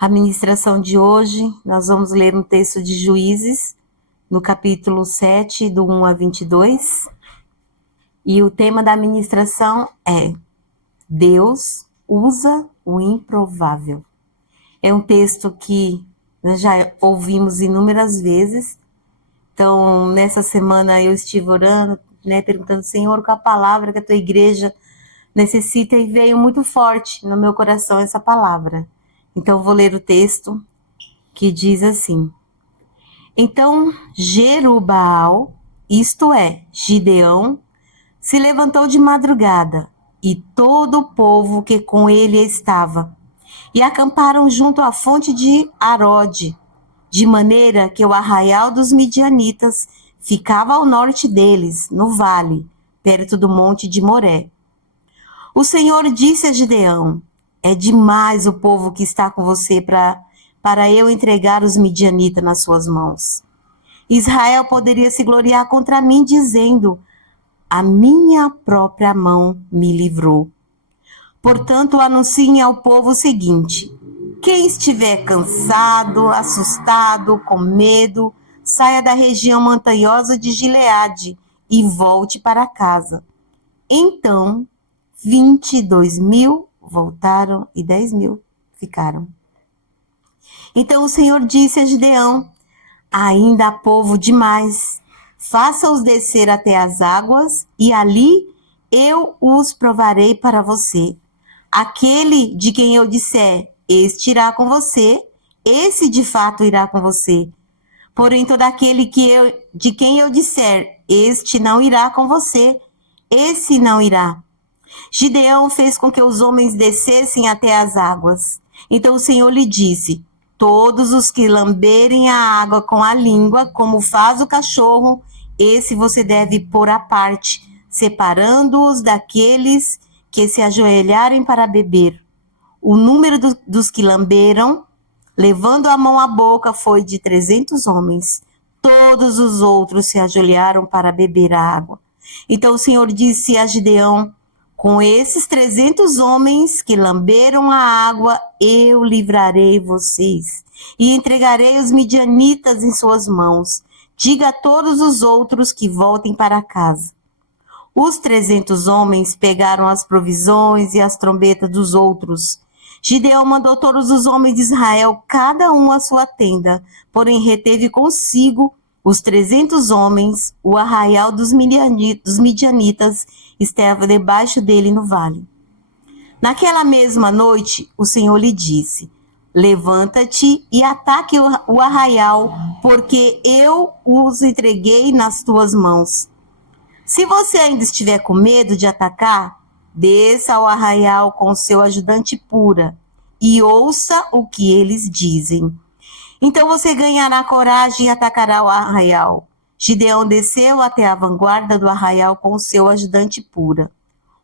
A ministração de hoje, nós vamos ler um texto de Juízes, no capítulo 7, do 1 a 22. E o tema da ministração é: Deus usa o improvável. É um texto que nós já ouvimos inúmeras vezes. Então, nessa semana eu estive orando, perguntando: Senhor, qual a palavra que a tua igreja necessita? E veio muito forte no meu coração essa palavra. Então, vou ler o texto que diz assim: Então Jerubaal, isto é, Gideão, se levantou de madrugada, e todo o povo que com ele estava, e acamparam junto à fonte de Arode, de maneira que o arraial dos midianitas ficava ao norte deles, no vale, perto do monte de Moré. O Senhor disse a Gideão: é demais o povo que está com você para eu entregar os midianitas nas suas mãos. Israel poderia se gloriar contra mim, dizendo: a minha própria mão me livrou. Portanto, anunciem ao povo o seguinte: quem estiver cansado, assustado, com medo, saia da região montanhosa de Gileade e volte para casa. Então, 22.000 voltaram e 10.000 ficaram. Então o Senhor disse a Gideão: ainda há povo demais. Faça-os descer até as águas, e ali eu os provarei para você. Aquele de quem eu disser, este irá com você, esse de fato irá com você. Porém, todo aquele de quem eu disser, este não irá com você, esse não irá. Gideão fez com que os homens descessem até as águas. Então o Senhor lhe disse: todos os que lamberem a água com a língua, como faz o cachorro, esse você deve pôr à parte, separando-os daqueles que se ajoelharem para beber. O número dos que lamberam, levando a mão à boca, foi de 300 homens. Todos os outros se ajoelharam para beber a água. Então o Senhor disse a Gideão: com esses 300 homens que lamberam a água, eu livrarei vocês e entregarei os midianitas em suas mãos. Diga a todos os outros que voltem para casa. Os 300 homens pegaram as provisões e as trombetas dos outros. Gideão mandou todos os homens de Israel, cada um à sua tenda, porém reteve consigo os 300 homens. O arraial dos midianitas estava debaixo dele no vale. Naquela mesma noite, o Senhor lhe disse: levanta-te e ataque o arraial, porque eu os entreguei nas tuas mãos. Se você ainda estiver com medo de atacar, desça ao arraial com seu ajudante Pura e ouça o que eles dizem. Então você ganhará coragem e atacará o arraial. Gideão desceu até a vanguarda do arraial com o seu ajudante Pura.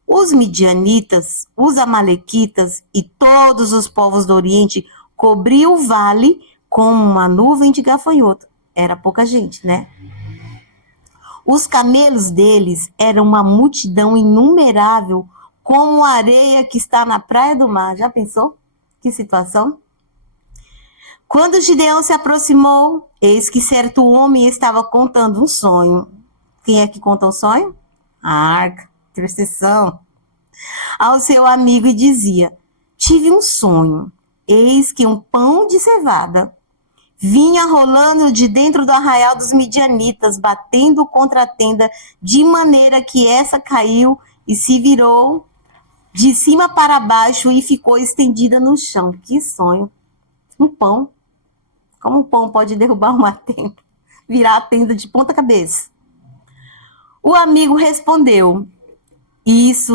Os midianitas, os amalequitas e todos os povos do Oriente cobriam o vale com uma nuvem de gafanhoto. Era pouca gente, né? Os camelos deles eram uma multidão inumerável, como a areia que está na praia do mar. Já pensou? Que situação? Quando Gideão se aproximou, eis que certo homem estava contando um sonho. Quem é que conta um sonho? A arca, intercessão. Ao seu amigo e dizia: tive um sonho, eis que um pão de cevada vinha rolando de dentro do arraial dos midianitas, batendo contra a tenda, de maneira que essa caiu e se virou de cima para baixo e ficou estendida no chão. Que sonho! Um pão. Como um pão pode derrubar uma tenda, virar a tenda de ponta cabeça? O amigo respondeu: isso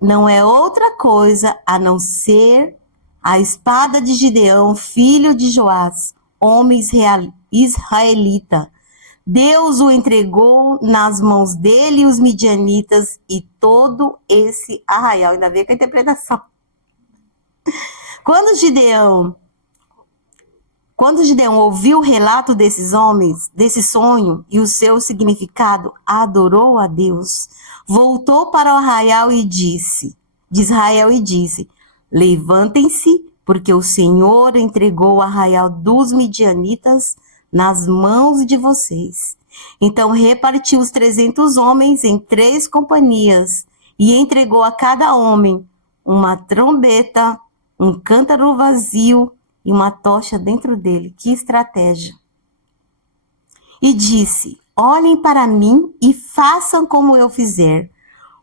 não é outra coisa a não ser a espada de Gideão, filho de Joás, homem israelita. Deus o entregou nas mãos dele e os midianitas e todo esse arraial. Ainda veio com a interpretação. Quando Gideão ouviu o relato desses homens, desse sonho e o seu significado, adorou a Deus. Voltou para o arraial de Israel e disse: levantem-se, porque o Senhor entregou o arraial dos midianitas nas mãos de vocês. Então repartiu os 300 homens em 3 companhias e entregou a cada homem uma trombeta, um cântaro vazio e uma tocha dentro dele. Que estratégia! E disse: olhem para mim e façam como eu fizer.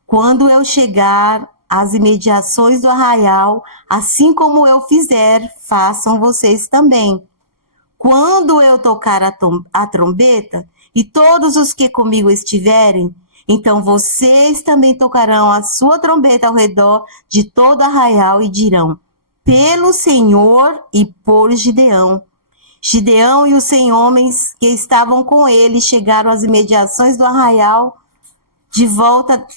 Quando eu chegar às imediações do arraial, assim como eu fizer, façam vocês também. Quando eu tocar a trombeta, e todos os que comigo estiverem, então vocês também tocarão a sua trombeta ao redor de todo o arraial e dirão: pelo Senhor e por Gideão. Gideão e os 100 homens que estavam com ele chegaram às imediações do arraial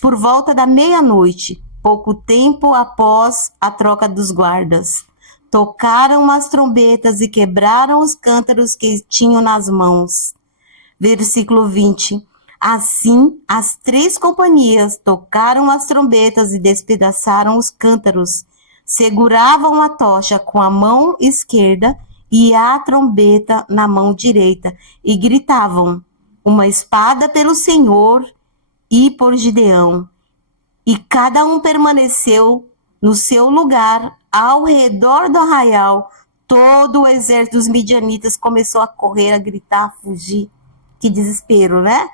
por volta da meia-noite, pouco tempo após a troca dos guardas. Tocaram as trombetas e quebraram os cântaros que tinham nas mãos. Versículo 20. Assim, as 3 companhias tocaram as trombetas e despedaçaram os cântaros. Seguravam a tocha com a mão esquerda e a trombeta na mão direita, e gritavam: uma espada pelo Senhor e por Gideão. E cada um permaneceu no seu lugar ao redor do arraial. Todo o exército dos midianitas começou a correr, a gritar, a fugir. Que desespero, né?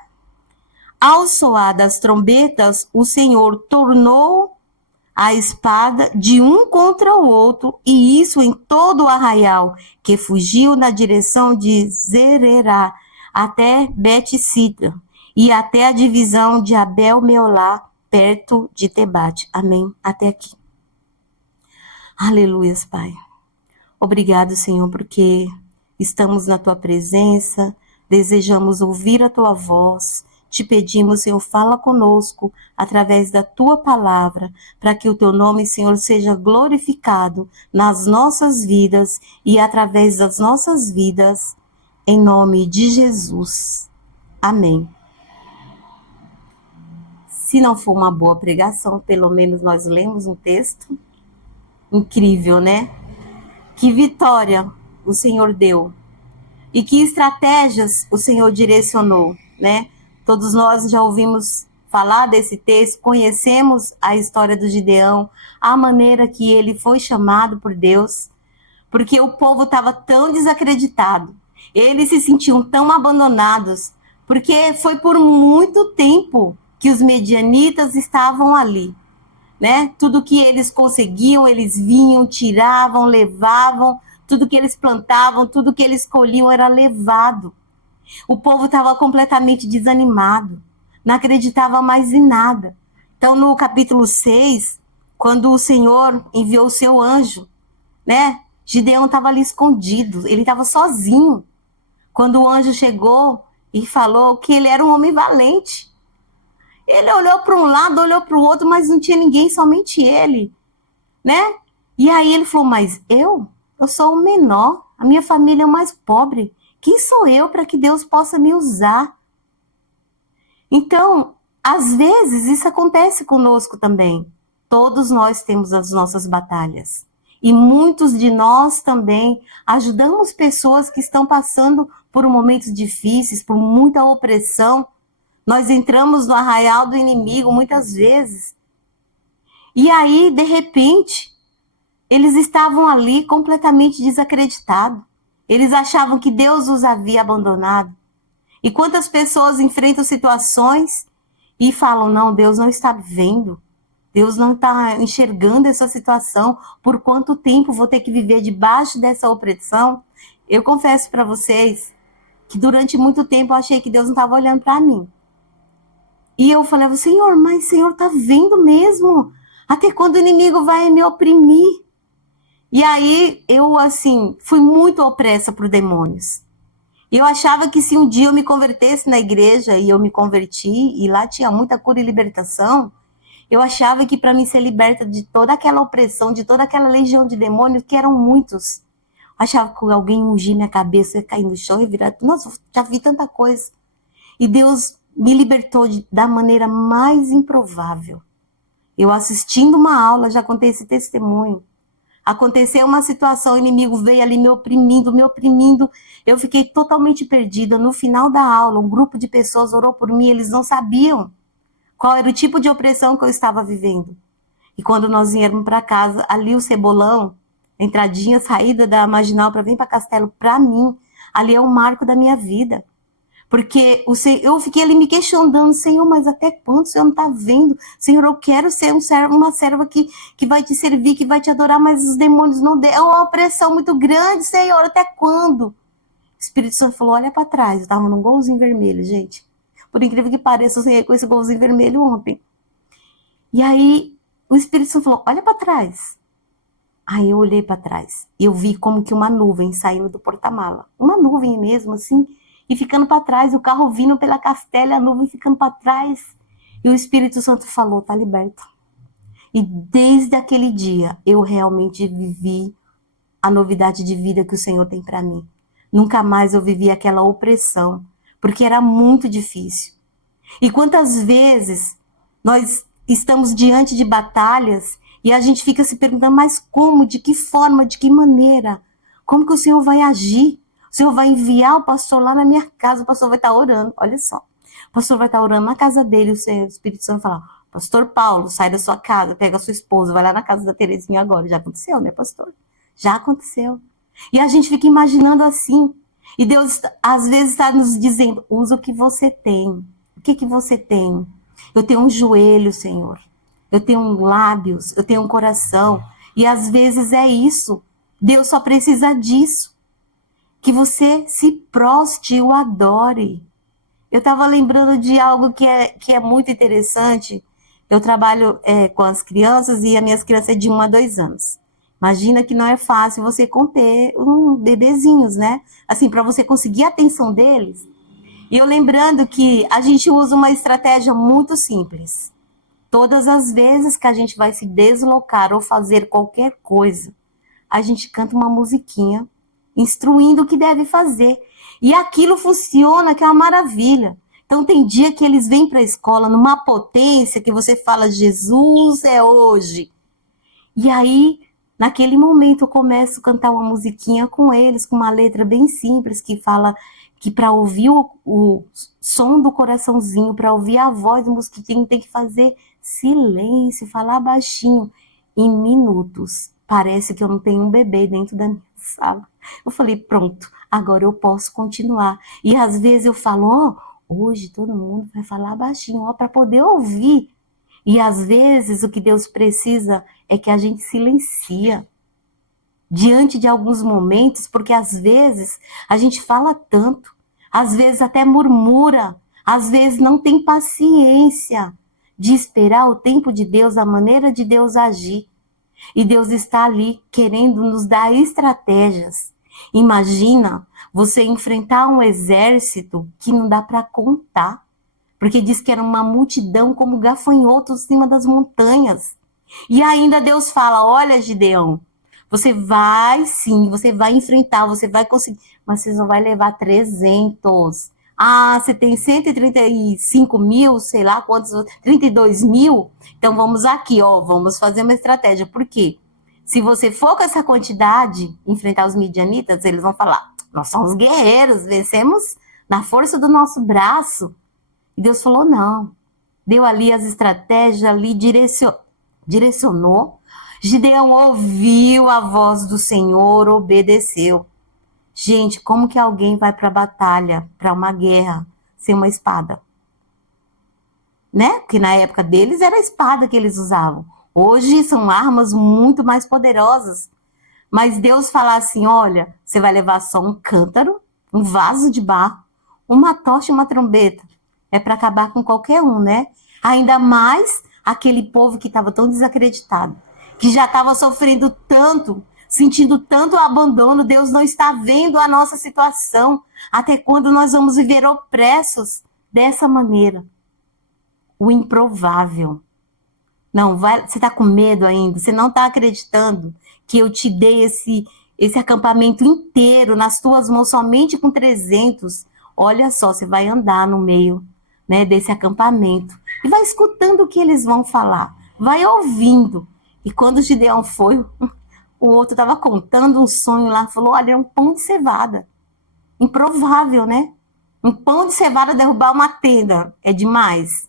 Ao soar das trombetas, o Senhor tornou a espada de um contra o outro, e isso em todo o arraial, que fugiu na direção de Zererá, até Bet-Sida, e até a divisão de Abel-Meolá, perto de Tebate. Amém? Até aqui. Aleluias, Pai. Obrigado, Senhor, porque estamos na Tua presença, desejamos ouvir a Tua voz. Te pedimos, Senhor, fala conosco através da Tua palavra, para que o Teu nome, Senhor, seja glorificado nas nossas vidas e através das nossas vidas, em nome de Jesus. Amém. Se não for uma boa pregação, pelo menos nós lemos um texto. Incrível, né? Que vitória o Senhor deu e que estratégias o Senhor direcionou, né? Todos nós já ouvimos falar desse texto, conhecemos a história do Gideão, a maneira que ele foi chamado por Deus, porque o povo estava tão desacreditado, eles se sentiam tão abandonados, porque foi por muito tempo que os medianitas estavam ali, né? Tudo que eles conseguiam, eles vinham, tiravam, levavam, tudo que eles plantavam, tudo que eles colhiam era levado. O povo estava completamente desanimado, não acreditava mais em nada. Então, no capítulo 6, quando o Senhor enviou o seu anjo, né? Gideão estava ali escondido, ele estava sozinho. Quando o anjo chegou e falou que ele era um homem valente, ele olhou para um lado, olhou para o outro, mas não tinha ninguém, somente ele, né? E aí ele falou: mas eu sou o menor, a minha família é o mais pobre. Quem sou eu para que Deus possa me usar? Então, às vezes, isso acontece conosco também. Todos nós temos as nossas batalhas. E muitos de nós também ajudamos pessoas que estão passando por momentos difíceis, por muita opressão. Nós entramos no arraial do inimigo muitas vezes. E aí, de repente, eles estavam ali completamente desacreditados. Eles achavam que Deus os havia abandonado. E quantas pessoas enfrentam situações e falam: não, Deus não está vendo. Deus não está enxergando essa situação. Por quanto tempo vou ter que viver debaixo dessa opressão? Eu confesso para vocês que durante muito tempo eu achei que Deus não estava olhando para mim. E eu falava: Senhor, mas o Senhor está vendo mesmo? Até quando o inimigo vai me oprimir? E aí eu, assim, fui muito opressa por demônios. E eu achava que se um dia eu me convertesse na igreja, e eu me converti, e lá tinha muita cura e libertação, eu achava que para mim ser liberta de toda aquela opressão, de toda aquela legião de demônios, que eram muitos, achava que alguém ungir minha cabeça, eu ia cair no chão e virar. Nossa, já vi tanta coisa. E Deus me libertou da maneira mais improvável. Eu assistindo uma aula, já contei esse testemunho. Aconteceu uma situação, o inimigo veio ali me oprimindo, me oprimindo. Eu fiquei totalmente perdida. No final da aula, um grupo de pessoas orou por mim, eles não sabiam qual era o tipo de opressão que eu estava vivendo. E quando nós viemos para casa, ali o Cebolão, entradinha, saída da Marginal para vir para Castelo, para mim, ali é um marco da minha vida. Porque eu fiquei ali me questionando, Senhor, mas até quando o Senhor não está vendo? Senhor, eu quero ser uma serva que vai te servir, que vai te adorar, mas os demônios não dão. É uma opressão muito grande, Senhor, até quando? O Espírito Santo falou, olha para trás. Eu estava num golzinho vermelho, gente. Por incrível que pareça, eu sonhei com esse golzinho vermelho ontem. E aí, o Espírito Santo falou, olha para trás. Aí eu olhei para trás. Eu vi como que uma nuvem saindo do porta-mala. Uma nuvem mesmo, assim, e ficando para trás, o carro vindo pela Castela, a nuvem ficando para trás. E o Espírito Santo falou, tá liberto. E desde aquele dia, eu realmente vivi a novidade de vida que o Senhor tem para mim. Nunca mais eu vivi aquela opressão, porque era muito difícil. E quantas vezes nós estamos diante de batalhas e a gente fica se perguntando, mas como, de que forma, de que maneira? Como que o Senhor vai agir? O Senhor vai enviar o pastor lá na minha casa, o pastor vai estar orando, olha só. O pastor vai estar orando na casa dele, o Espírito Santo vai falar, pastor Paulo, sai da sua casa, pega a sua esposa, vai lá na casa da Terezinha agora. Já aconteceu, né, pastor? Já aconteceu. E a gente fica imaginando assim. E Deus, às vezes, está nos dizendo, usa o que você tem. O que você tem? Eu tenho um joelho, Senhor. Eu tenho lábios, eu tenho um coração. E às vezes é isso. Deus só precisa disso. Que você se proste e o adore. Eu estava lembrando de algo que é muito interessante. Eu trabalho com as crianças e as minhas crianças é de 1 a 2 anos. Imagina que não é fácil você conter bebezinhos, né? Assim, para você conseguir a atenção deles. E eu lembrando que a gente usa uma estratégia muito simples. Todas as vezes que a gente vai se deslocar ou fazer qualquer coisa, a gente canta uma musiquinha, instruindo o que deve fazer. E aquilo funciona, que é uma maravilha. Então tem dia que eles vêm para a escola numa potência que você fala, Jesus é hoje. E aí, naquele momento, eu começo a cantar uma musiquinha com eles, com uma letra bem simples, que fala que para ouvir o som do coraçãozinho, para ouvir a voz do mosquitinho, tem que fazer silêncio, falar baixinho. Em minutos, parece que eu não tenho um bebê dentro da minha sala. Eu falei, pronto, agora eu posso continuar. E às vezes eu falo, hoje todo mundo vai falar baixinho, para poder ouvir. E às vezes o que Deus precisa é que a gente silencia diante de alguns momentos, porque às vezes a gente fala tanto, às vezes até murmura, às vezes não tem paciência de esperar o tempo de Deus, a maneira de Deus agir. E Deus está ali querendo nos dar estratégias. Imagina você enfrentar um exército que não dá para contar, porque diz que era uma multidão como gafanhotos em cima das montanhas. E ainda Deus fala, olha, Gideão, você vai sim, você vai enfrentar, você vai conseguir, mas você só vai levar 300. Ah, você tem 135 mil, sei lá quantos, 32 mil? Então vamos aqui, vamos fazer uma estratégia. Por quê? Se você for com essa quantidade, enfrentar os midianitas, eles vão falar, nós somos guerreiros, vencemos na força do nosso braço. E Deus falou, não. Deu ali as estratégias, ali direcionou. Gideão ouviu a voz do Senhor, obedeceu. Gente, como que alguém vai para a batalha, para uma guerra, sem uma espada? Né? Porque na época deles era a espada que eles usavam. Hoje são armas muito mais poderosas. Mas Deus fala assim, olha, você vai levar só um cântaro, um vaso de barro, uma tocha e uma trombeta. É para acabar com qualquer um, né? Ainda mais aquele povo que estava tão desacreditado, que já estava sofrendo tanto, sentindo tanto abandono. Deus não está vendo a nossa situação. Até quando nós vamos viver opressos dessa maneira? O improvável. Não, você está com medo ainda? Você não está acreditando que eu te dei esse acampamento inteiro nas tuas mãos somente com 300? Olha só, você vai andar no meio, né, desse acampamento e vai escutando o que eles vão falar. Vai ouvindo. E quando Gideão foi, O outro estava contando um sonho lá, falou, olha, é um pão de cevada. Improvável, né? Um pão de cevada derrubar uma tenda, é demais.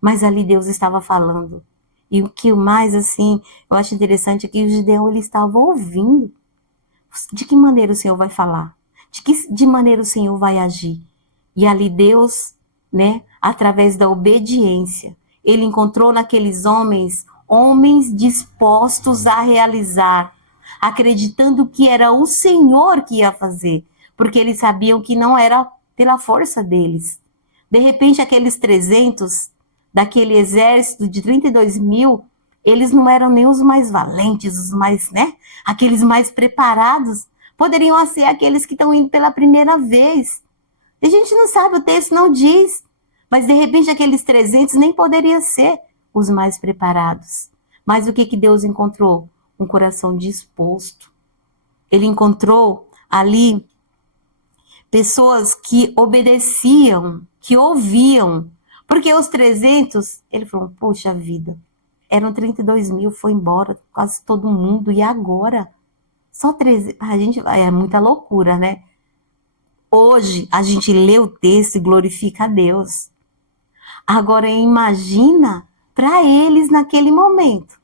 Mas ali Deus estava falando. E o que mais, assim, eu acho interessante é que o Gideão, ele estava ouvindo. De que maneira o Senhor vai falar? De maneira o Senhor vai agir? E ali Deus, né, através da obediência, ele encontrou naqueles homens dispostos a realizar, acreditando que era o Senhor que ia fazer, porque eles sabiam que não era pela força deles. De repente, aqueles 300 daquele exército de 32 mil, eles não eram nem os mais valentes, os mais, né? Aqueles mais preparados. Poderiam ser aqueles que estão indo pela primeira vez. A gente não sabe, o texto não diz. Mas, de repente, aqueles 300 nem poderiam ser os mais preparados. Mas o que Deus encontrou? Um coração disposto. Ele encontrou ali pessoas que obedeciam, que ouviam. Porque os 300, ele falou, poxa vida, eram 32 mil, foi embora, quase todo mundo, e agora? Só 13, a gente, é muita loucura, né? Hoje, a gente lê o texto e glorifica a Deus. Agora, imagina para eles naquele momento.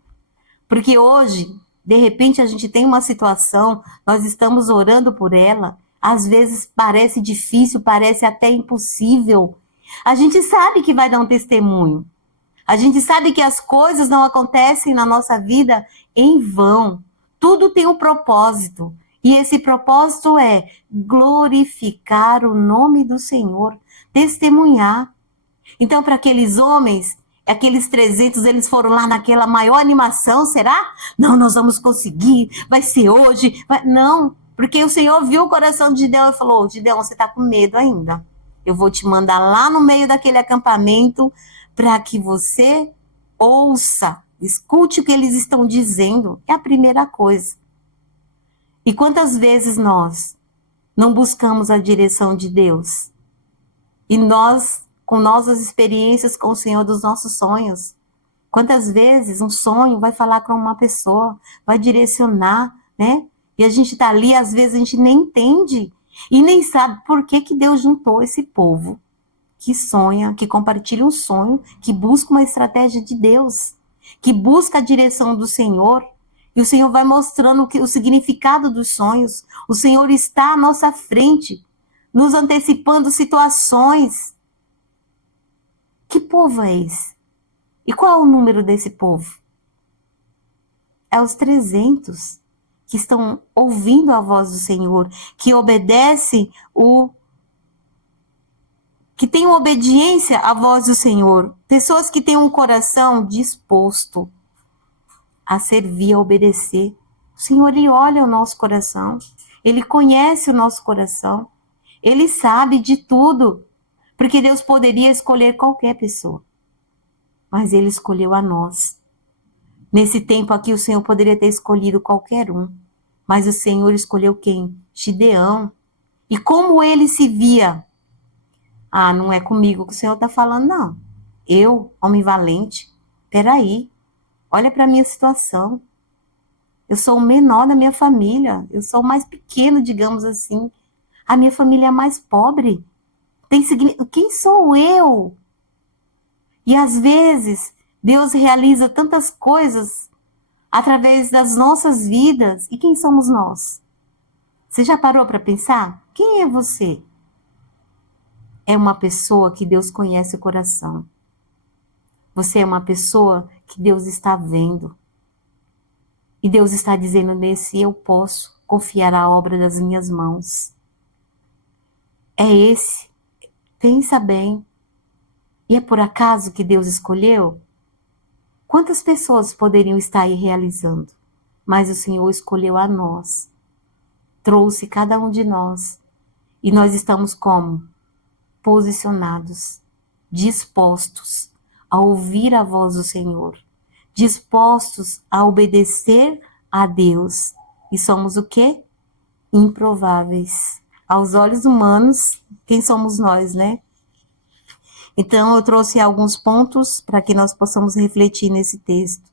Porque hoje, de repente, a gente tem uma situação, nós estamos orando por ela, às vezes parece difícil, parece até impossível. A gente sabe que vai dar um testemunho. A gente sabe que as coisas não acontecem na nossa vida em vão. Tudo tem um propósito. E esse propósito é glorificar o nome do Senhor, testemunhar. Então, para aqueles homens, aqueles 300, eles foram lá naquela maior animação, será? Não, nós vamos conseguir, vai ser hoje. Não, porque o Senhor viu o coração de Gideão e falou, Gideão, você está com medo ainda. Eu vou te mandar lá no meio daquele acampamento para que você ouça, escute o que eles estão dizendo. É a primeira coisa. E quantas vezes nós não buscamos a direção de Deus? E nós, com nossas experiências com o Senhor dos nossos sonhos, quantas vezes um sonho vai falar com uma pessoa, vai direcionar, né? E a gente está ali, às vezes a gente nem entende e nem sabe por que Deus juntou esse povo que sonha, que compartilha um sonho, que busca uma estratégia de Deus, que busca a direção do Senhor. E o Senhor vai mostrando o significado dos sonhos. O Senhor está à nossa frente, nos antecipando situações. Que povo é esse? E qual é o número desse povo? É os 300 que estão ouvindo a voz do Senhor, que obedecem que tenham obediência à voz do Senhor. Pessoas que têm um coração disposto a servir, a obedecer. O Senhor, Ele olha o nosso coração. Ele conhece o nosso coração. Ele sabe de tudo. Porque Deus poderia escolher qualquer pessoa. Mas Ele escolheu a nós. Nesse tempo aqui, o Senhor poderia ter escolhido qualquer um. Mas o Senhor escolheu quem? Gideão. E como ele se via? Ah, não é comigo que o Senhor está falando, não. Eu, homem valente, peraí, olha para a minha situação. Eu sou o menor da minha família, eu sou o mais pequeno, digamos assim. A minha família é mais pobre. Quem sou eu? E às vezes, Deus realiza tantas coisas através das nossas vidas. E quem somos nós? Você já parou para pensar? Quem é você? É uma pessoa que Deus conhece o coração. Você é uma pessoa que Deus está vendo. E Deus está dizendo nesse, eu posso confiar a obra das minhas mãos. É esse. Pensa bem. E é por acaso que Deus escolheu? Quantas pessoas poderiam estar aí realizando? Mas o Senhor escolheu a nós. Trouxe cada um de nós. E nós estamos como? Posicionados, dispostos a ouvir a voz do Senhor, dispostos a obedecer a Deus. E somos o quê? Improváveis. Aos olhos humanos, quem somos nós, né? Então, eu trouxe alguns pontos para que nós possamos refletir nesse texto.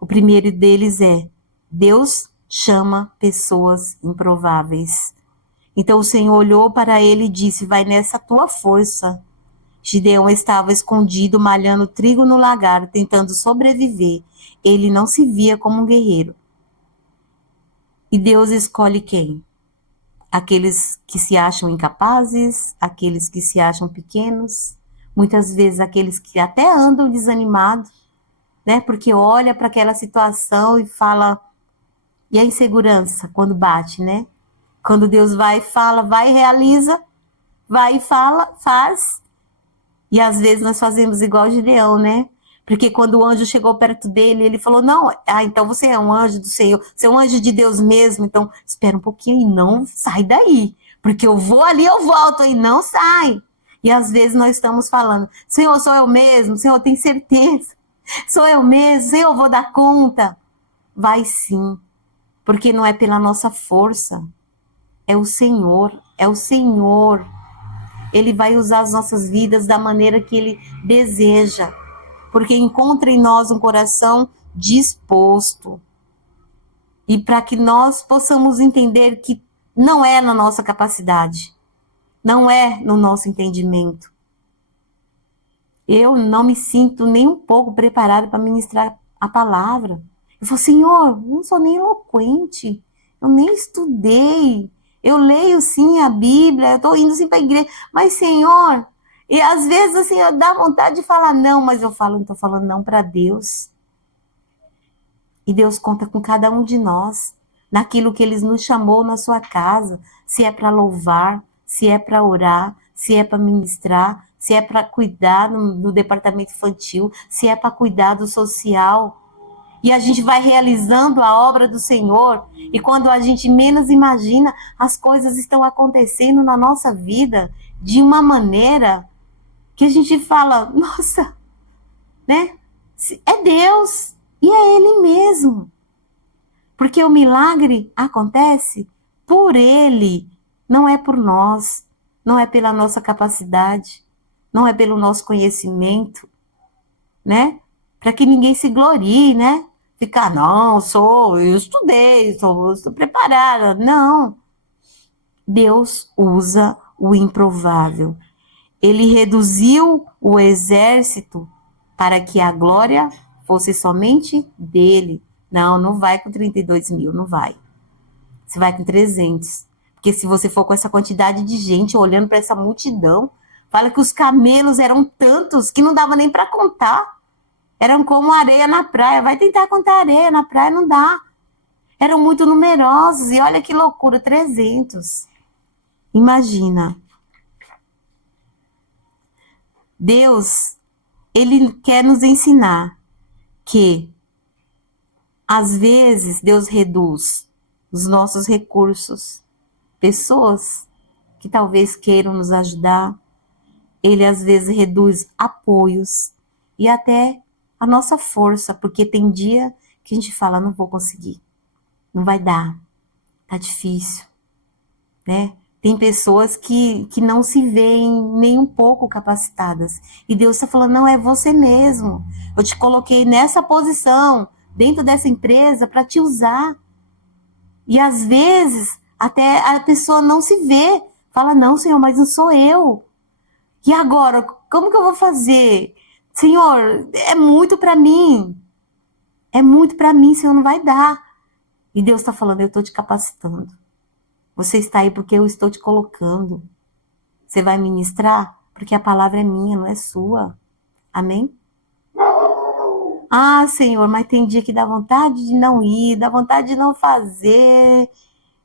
O primeiro deles é, Deus chama pessoas improváveis. Então o Senhor olhou para ele e disse: vai nessa tua força. Gideão estava escondido, malhando trigo no lagar, tentando sobreviver. Ele não se via como um guerreiro. E Deus escolhe quem? Aqueles que se acham incapazes, aqueles que se acham pequenos, muitas vezes aqueles que até andam desanimados, né? Porque olha para aquela situação e fala... E a insegurança, quando bate, né? Quando Deus vai e fala, vai e realiza, vai e fala, faz. E às vezes nós fazemos igual Gideão, né? Porque quando o anjo chegou perto dele, ele falou, não, então você é um anjo do Senhor, você é um anjo de Deus mesmo, então espera um pouquinho e não sai daí, porque eu vou ali, eu volto e não sai. E às vezes nós estamos falando, Senhor, sou eu mesmo, Senhor, tem certeza, sou eu mesmo, Senhor, eu vou dar conta. Vai sim, porque não é pela nossa força, é o Senhor, é o Senhor. Ele vai usar as nossas vidas da maneira que Ele deseja, porque encontra em nós um coração disposto. E para que nós possamos entender que não é na nossa capacidade, não é no nosso entendimento. Eu não me sinto nem um pouco preparada para ministrar a palavra. Eu falo, Senhor, não sou nem eloquente, eu nem estudei. Eu leio sim a Bíblia, eu estou indo sim para a igreja, mas Senhor, e às vezes assim, eu dá vontade de falar não, mas eu falo, não estou falando não para Deus. E Deus conta com cada um de nós, naquilo que Ele nos chamou na sua casa, se é para louvar, se é para orar, se é para ministrar, se é para cuidar no departamento infantil, se é para cuidar do social. E a gente vai realizando a obra do Senhor. E quando a gente menos imagina, as coisas estão acontecendo na nossa vida de uma maneira que a gente fala, nossa, né? É Deus e é Ele mesmo. Porque o milagre acontece por Ele, não é por nós, não é pela nossa capacidade, não é pelo nosso conhecimento, né? Para que ninguém se glorie, né? Ficar, não, eu estudei, estou preparada. Não. Deus usa o improvável. Ele reduziu o exército para que a glória fosse somente dele. Não, não vai com 32 mil, não vai. Você vai com 300. Porque se você for com essa quantidade de gente olhando para essa multidão, fala que os camelos eram tantos que não dava nem para contar. Eram como areia na praia. Vai tentar contar areia na praia, não dá. Eram muito numerosos. E olha que loucura, 300. Imagina. Deus, Ele quer nos ensinar que, às vezes, Deus reduz os nossos recursos. Pessoas que talvez queiram nos ajudar. Ele, às vezes, reduz apoios e até a nossa força, porque tem dia que a gente fala, não vou conseguir, não vai dar, tá difícil, né? Tem pessoas que não se veem nem um pouco capacitadas, e Deus está falando, não, é você mesmo, eu te coloquei nessa posição, dentro dessa empresa, para te usar, e às vezes, até a pessoa não se vê, fala, não, Senhor, mas não sou eu, e agora, como que eu vou fazer? Senhor, é muito para mim. É muito para mim, Senhor, não vai dar. E Deus está falando, eu estou te capacitando. Você está aí porque eu estou te colocando. Você vai ministrar? Porque a palavra é minha, não é sua. Amém? Ah, Senhor, mas tem dia que dá vontade de não ir, dá vontade de não fazer.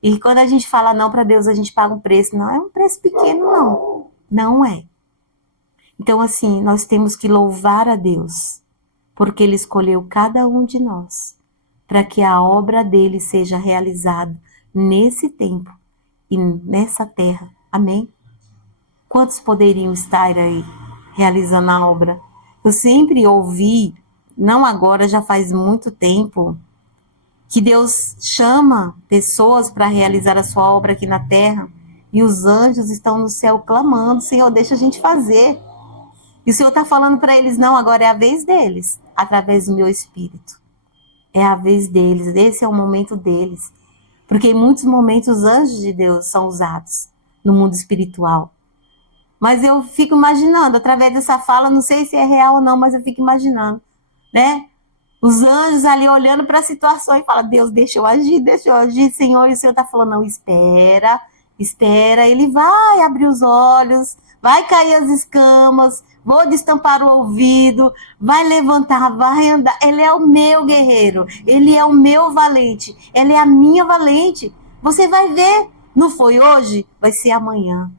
E quando a gente fala não para Deus, a gente paga um preço. Não é um preço pequeno, não. Não é. Então, assim, nós temos que louvar a Deus, porque Ele escolheu cada um de nós, para que a obra dele seja realizada nesse tempo e nessa terra. Amém? Quantos poderiam estar aí realizando a obra? Eu sempre ouvi, não agora, já faz muito tempo, que Deus chama pessoas para realizar a sua obra aqui na terra, e os anjos estão no céu clamando, Senhor, deixa a gente fazer. E o Senhor está falando para eles, não, agora é a vez deles, através do meu Espírito. É a vez deles, esse é o momento deles. Porque em muitos momentos os anjos de Deus são usados no mundo espiritual. Mas eu fico imaginando, através dessa fala, não sei se é real ou não, mas eu fico imaginando, né? Os anjos ali olhando para a situação e falam, Deus, deixa eu agir, Senhor. E o Senhor está falando, não, espera, espera. Ele vai abrir os olhos, vai cair as escamas, vou destampar o ouvido, vai levantar, vai andar. Ele é o meu guerreiro, ele é o meu valente, ela é a minha valente. Você vai ver, não foi hoje, vai ser amanhã.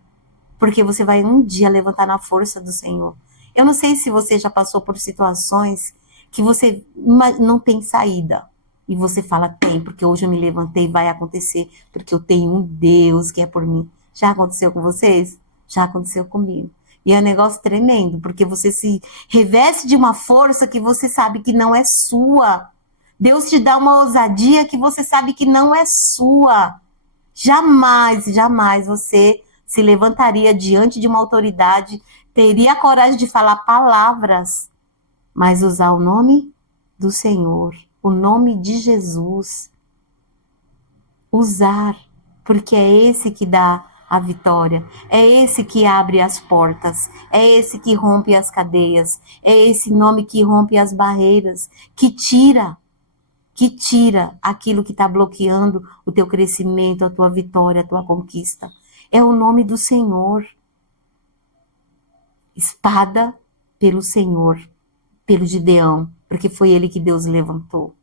Porque você vai um dia levantar na força do Senhor. Eu não sei se você já passou por situações que você não tem saída. E você fala, tem, porque hoje eu me levantei, vai acontecer, porque eu tenho um Deus que é por mim. Já aconteceu com vocês? Já aconteceu comigo. E é um negócio tremendo, porque você se reveste de uma força que você sabe que não é sua. Deus te dá uma ousadia que você sabe que não é sua. Jamais, jamais você se levantaria diante de uma autoridade, teria a coragem de falar palavras, mas usar o nome do Senhor, o nome de Jesus. Usar, porque é esse que dá a vitória, é esse que abre as portas, é esse que rompe as cadeias, é esse nome que rompe as barreiras, que tira aquilo que está bloqueando o teu crescimento, a tua vitória, a tua conquista. É o nome do Senhor. Espada pelo Senhor, pelo Gideão, porque foi ele que Deus levantou.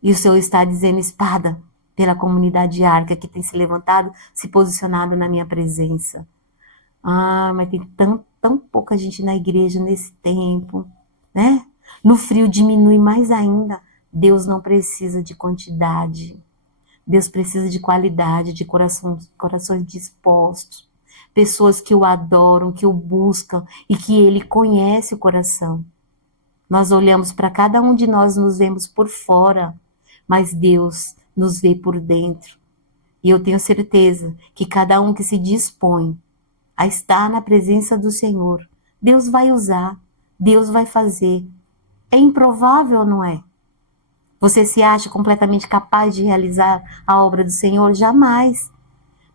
E o Senhor está dizendo espada pela comunidade arca que tem se levantado, se posicionado na minha presença. Ah, mas tem tão pouca gente na igreja nesse tempo, né? No frio diminui mais ainda. Deus não precisa de quantidade. Deus precisa de qualidade, de corações dispostos. Pessoas que o adoram, que o buscam e que ele conhece o coração. Nós olhamos para cada um de nós, nos vemos por fora, mas Deus nos vê por dentro. E eu tenho certeza que cada um que se dispõe a estar na presença do Senhor, Deus vai usar, Deus vai fazer. É improvável, não é? Você se acha completamente capaz de realizar a obra do Senhor? Jamais.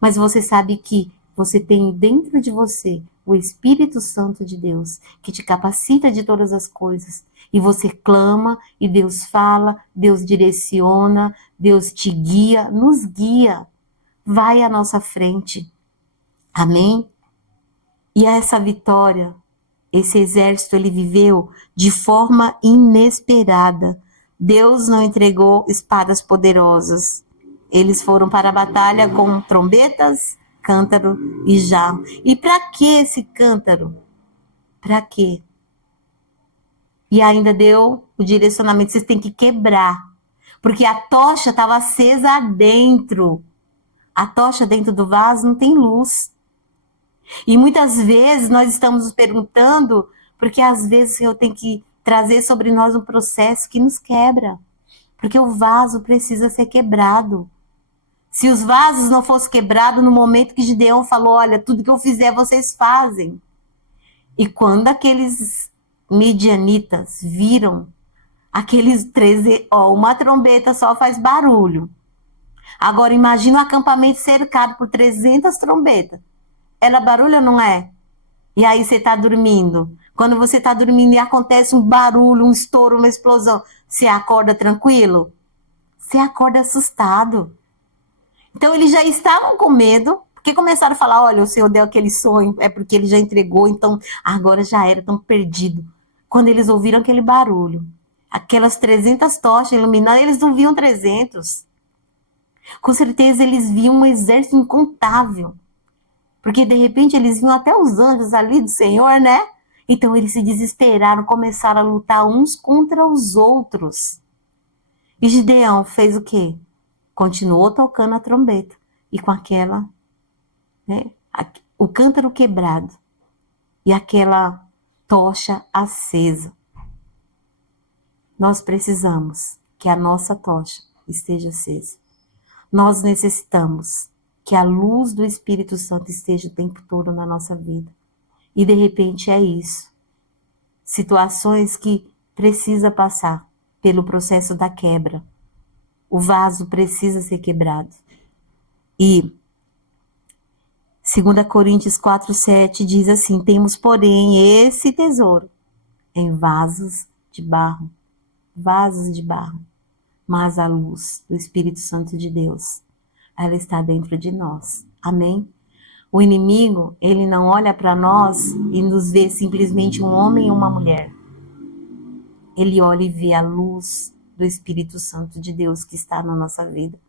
Mas você sabe que você tem dentro de você o Espírito Santo de Deus, que te capacita de todas as coisas. E você clama, e Deus fala, Deus direciona, Deus te guia, nos guia. Vai à nossa frente. Amém? E essa vitória, esse exército, ele viveu de forma inesperada. Deus não entregou espadas poderosas. Eles foram para a batalha com trombetas, cântaro e jarro. E para que esse cântaro? Para quê? E ainda deu o direcionamento, vocês têm que quebrar. Porque a tocha estava acesa dentro. A tocha dentro do vaso não tem luz. E muitas vezes nós estamos nos perguntando, porque às vezes o Senhor tem que trazer sobre nós um processo que nos quebra. Porque o vaso precisa ser quebrado. Se os vasos não fossem quebrados no momento que Gideão falou, olha, tudo que eu fizer vocês fazem. E quando aqueles midianitas viram aqueles 13, uma trombeta só faz barulho. Agora imagina um acampamento cercado por 300 trombetas. Ela barulho ou não é? E aí você está dormindo. Quando você está dormindo e acontece um barulho, um estouro, uma explosão, você acorda tranquilo? Você acorda assustado. Então eles já estavam com medo, porque começaram a falar, olha, o Senhor deu aquele sonho, é porque ele já entregou, então agora já era tão perdido. Quando eles ouviram aquele barulho, aquelas 300 tochas iluminando, eles não viam 300. Com certeza eles viam um exército incontável. Porque de repente eles viam até os anjos ali do Senhor, né? Então eles se desesperaram, começaram a lutar uns contra os outros. E Gideão fez o quê? Continuou tocando a trombeta. E com aquela, né? O cântaro quebrado. E aquela tocha acesa. Nós precisamos que a nossa tocha esteja acesa. Nós necessitamos que a luz do Espírito Santo esteja o tempo todo na nossa vida. E de repente é isso. Situações que precisa passar. pelo processo da quebra. O vaso precisa ser quebrado. E 2 Coríntios 4:7 diz assim: temos, porém, esse tesouro em vasos de barro, mas a luz do Espírito Santo de Deus, ela está dentro de nós. Amém? O inimigo, ele não olha para nós e nos vê simplesmente um homem e uma mulher. Ele olha e vê a luz do Espírito Santo de Deus que está na nossa vida.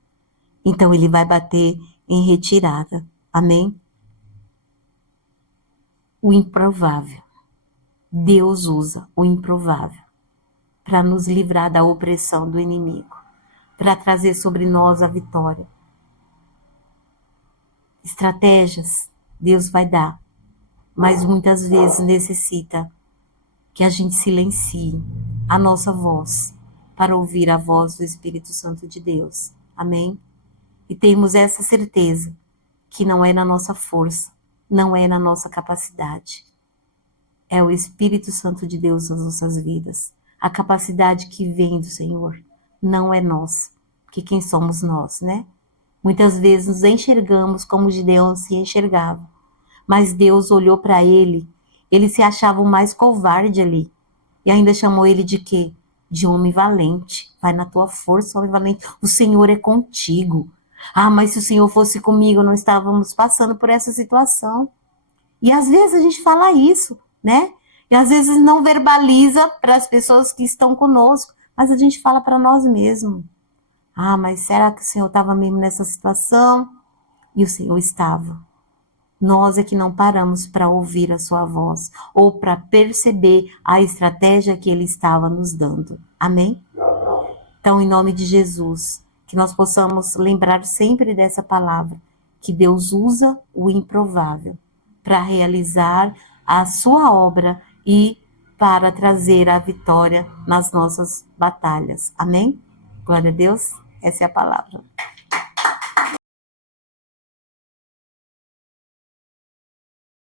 Então ele vai bater em retirada. Amém? O improvável. Deus usa o improvável para nos livrar da opressão do inimigo, para trazer sobre nós a vitória. Estratégias Deus vai dar, mas muitas vezes necessita que a gente silencie a nossa voz para ouvir a voz do Espírito Santo de Deus. Amém? E temos essa certeza que não é na nossa força, não é na nossa capacidade. É o Espírito Santo de Deus nas nossas vidas. A capacidade que vem do Senhor não é nossa, porque quem somos nós, né? Muitas vezes nos enxergamos como Gideão se enxergava, mas Deus olhou para ele se achava o mais covarde ali, e ainda chamou ele de quê? De homem valente. Vai na tua força, homem valente, o Senhor é contigo. Ah, mas se o Senhor fosse comigo, não estávamos passando por essa situação. E às vezes a gente fala isso, né? E às vezes não verbaliza para as pessoas que estão conosco, mas a gente fala para nós mesmos. Ah, mas será que o Senhor estava mesmo nessa situação? E o Senhor estava. Nós é que não paramos para ouvir a sua voz ou para perceber a estratégia que ele estava nos dando. Amém? Então, em nome de Jesus, que nós possamos lembrar sempre dessa palavra, que Deus usa o improvável para realizar a sua obra e para trazer a vitória nas nossas batalhas. Amém? Glória a Deus. Essa é a palavra.